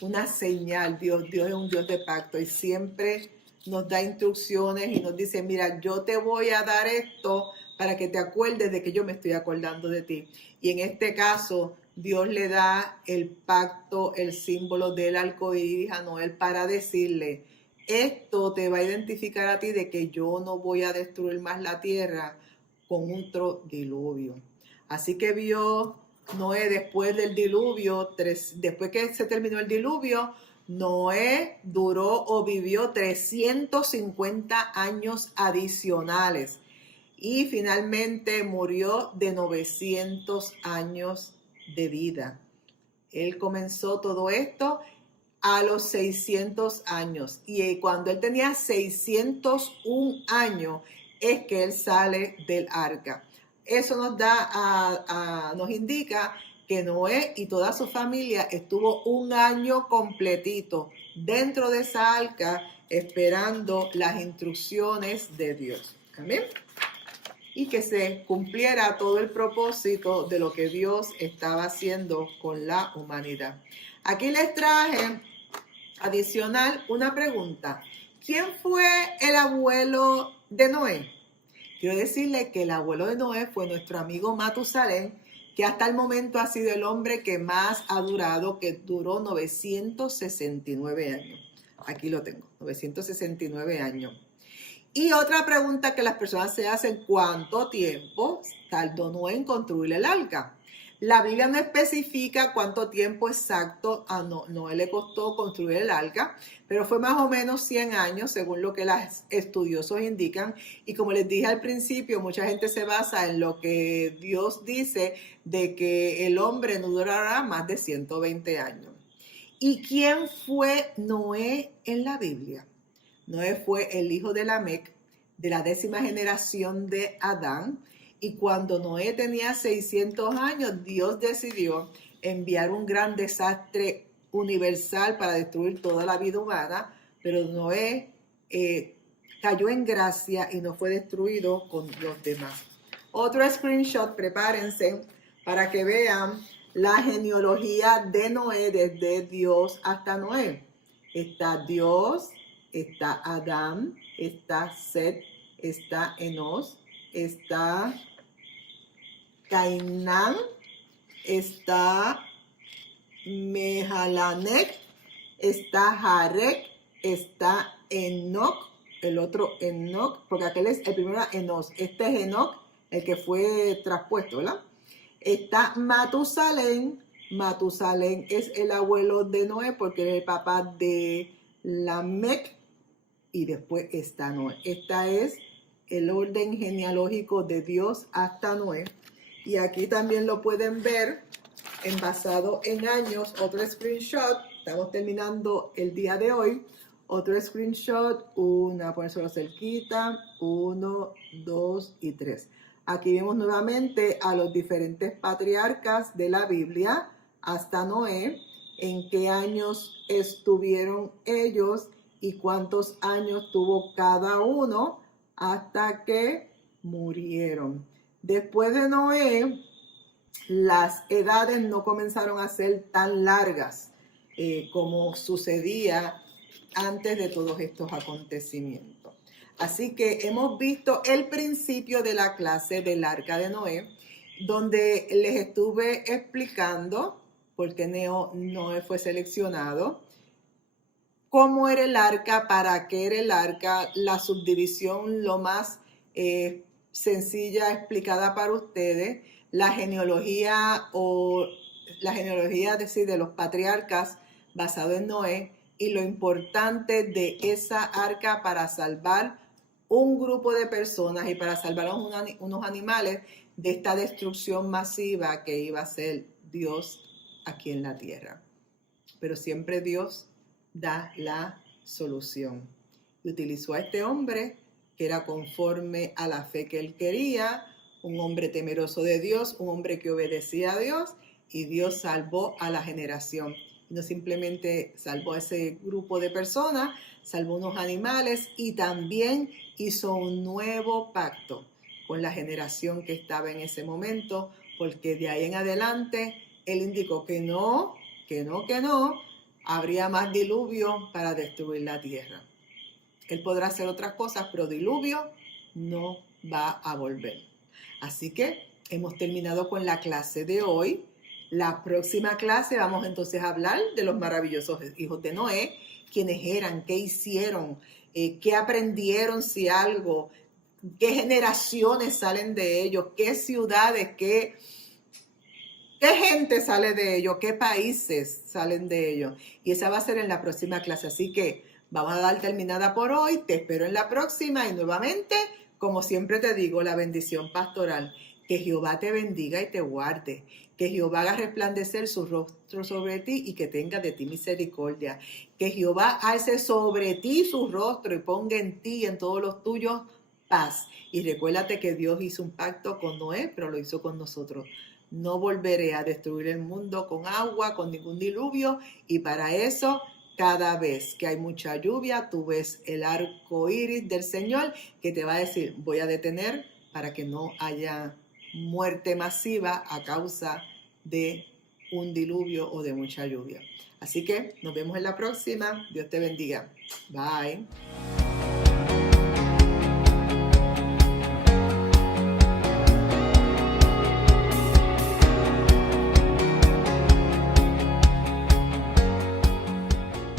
una señal. Dios es un Dios de pacto y siempre nos da instrucciones y nos dice: mira, yo te voy a dar esto para que te acuerdes de que yo me estoy acordando de ti. Y en este caso, Dios le da el pacto, el símbolo del arco iris a Noé para decirle: esto te va a identificar a ti de que yo no voy a destruir más la tierra con otro diluvio. Así que vio Noé después del diluvio, después que se terminó el diluvio, Noé duró o vivió 350 años adicionales y finalmente murió de 900 años de vida. Él comenzó todo esto a los 600 años y cuando él tenía 601 años es que él sale del arca. Eso nos indica que Noé y toda su familia estuvo un año completito dentro de esa arca esperando las instrucciones de Dios. Amén. Y que se cumpliera todo el propósito de lo que Dios estaba haciendo con la humanidad. Aquí les traje adicional una pregunta. ¿Quién fue el abuelo de Noé? Quiero decirle que el abuelo de Noé fue nuestro amigo Matusalén, que hasta el momento ha sido el hombre que más ha durado, que duró 969 años. Aquí lo tengo, 969 años. Y otra pregunta que las personas se hacen: ¿cuánto tiempo tardó Noé en construir el arca? La Biblia no especifica cuánto tiempo exacto a Noé le costó construir el arca, pero fue más o menos 100 años, según lo que los estudiosos indican. Y como les dije al principio, mucha gente se basa en lo que Dios dice de que el hombre no durará más de 120 años. ¿Y quién fue Noé en la Biblia? Noé fue el hijo de Lamec, de la 10ª generación de Adán. Y cuando Noé tenía 600 años, Dios decidió enviar un gran desastre universal para destruir toda la vida humana, pero Noé cayó en gracia y no fue destruido con los demás. Otro screenshot, prepárense para que vean la genealogía de Noé desde Dios hasta Noé. Está Dios, está Adán, está Set, está Enos, está Cainán, está Mehalanec, está Jarek, está Enoc, el otro Enoc, porque aquel es el primero Enos, este es Enoc, el que fue traspuesto, ¿verdad? Está Matusalén, Matusalén es el abuelo de Noé porque es el papá de Lamec y después está Noé. Esta es el orden genealógico de Dios hasta Noé. Y aquí también lo pueden ver basado en años. Otro screenshot, estamos terminando el día de hoy. Otro screenshot, ponérselo cerquita, 1, 2 y 3. Aquí vemos nuevamente a los diferentes patriarcas de la Biblia hasta Noé, en qué años estuvieron ellos y cuántos años tuvo cada uno hasta que murieron. Después de Noé, las edades no comenzaron a ser tan largas como sucedía antes de todos estos acontecimientos. Así que hemos visto el principio de la clase del Arca de Noé, donde les estuve explicando por qué Noé fue seleccionado, cómo era el arca, para qué era el arca, la subdivisión lo más sencilla explicada para ustedes, la genealogía de los patriarcas basado en Noé y lo importante de esa arca para salvar un grupo de personas y para salvar a unos animales de esta destrucción masiva que iba a ser Dios aquí en la tierra. Pero siempre Dios da la solución. Y utilizó a este hombre que era conforme a la fe que él quería, un hombre temeroso de Dios, un hombre que obedecía a Dios, y Dios salvó a la generación. No simplemente salvó a ese grupo de personas, salvó unos animales y también hizo un nuevo pacto con la generación que estaba en ese momento, porque de ahí en adelante él indicó que no, habría más diluvio para destruir la tierra. Él podrá hacer otras cosas, pero diluvio no va a volver. Así que hemos terminado con la clase de hoy. La próxima clase vamos entonces a hablar de los maravillosos hijos de Noé, quiénes eran, qué hicieron, qué aprendieron, si algo, qué generaciones salen de ellos, qué ciudades, qué gente sale de ellos, qué países salen de ellos. Y esa va a ser en la próxima clase. Así que vamos a dar terminada por hoy. Te espero en la próxima y nuevamente, como siempre te digo, la bendición pastoral. Que Jehová te bendiga y te guarde. Que Jehová haga resplandecer su rostro sobre ti y que tenga de ti misericordia. Que Jehová alce sobre ti su rostro y ponga en ti y en todos los tuyos paz. Y recuérdate que Dios hizo un pacto con Noé, pero lo hizo con nosotros. No volveré a destruir el mundo con agua, con ningún diluvio, y para eso, cada vez que hay mucha lluvia, tú ves el arco iris del Señor que te va a decir, voy a detener para que no haya muerte masiva a causa de un diluvio o de mucha lluvia. Así que nos vemos en la próxima. Dios te bendiga. Bye.